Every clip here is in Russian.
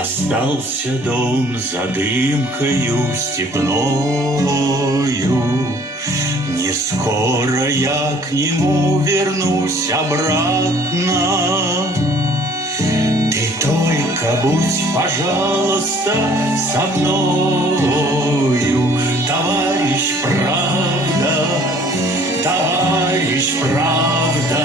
Остался дом за дымкою степною. Не скоро я к нему вернусь обратно. Ты только будь, пожалуйста, со мною, товарищ правда, товарищ правда.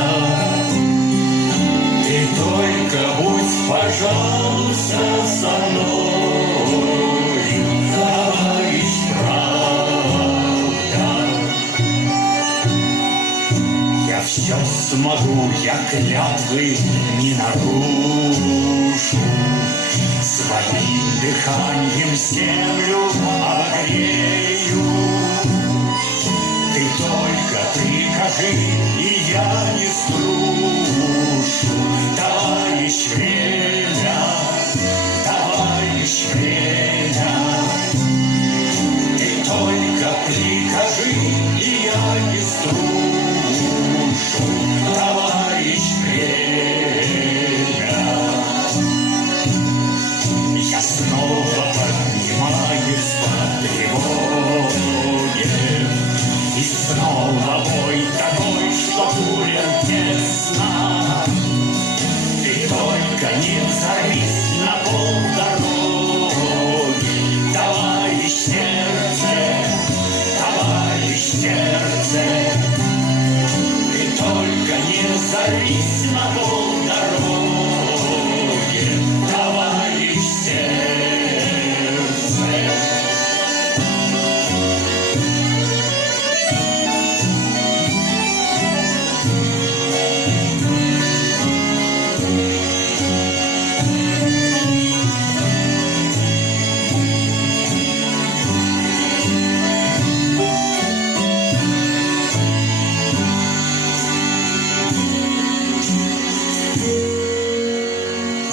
Ты только будь, пожалуйста, со мной, товарищ правда. Я все смогу, я клятвы не нарушу, своим дыханием землю обогрею. Ты только прикажи, и я не струшу, товарищ время, товарищ время. Ты только прикажи, и я не струшу, товарищ время. Я снова поднимаюсь по тревоге, и снова бой такой, что буря нет сна. Ты только не взорвись на полдороги, товарищ сердце, товарищ сердце. Ты только не взорвись на полдороги, товарищ сердце.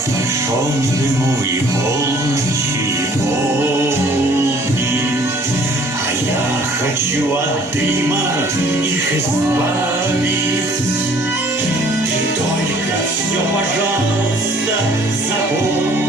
Зажжем дыму и полночи, и полдни, а я хочу от дыма их избавить. Ты только все, пожалуйста, запомни.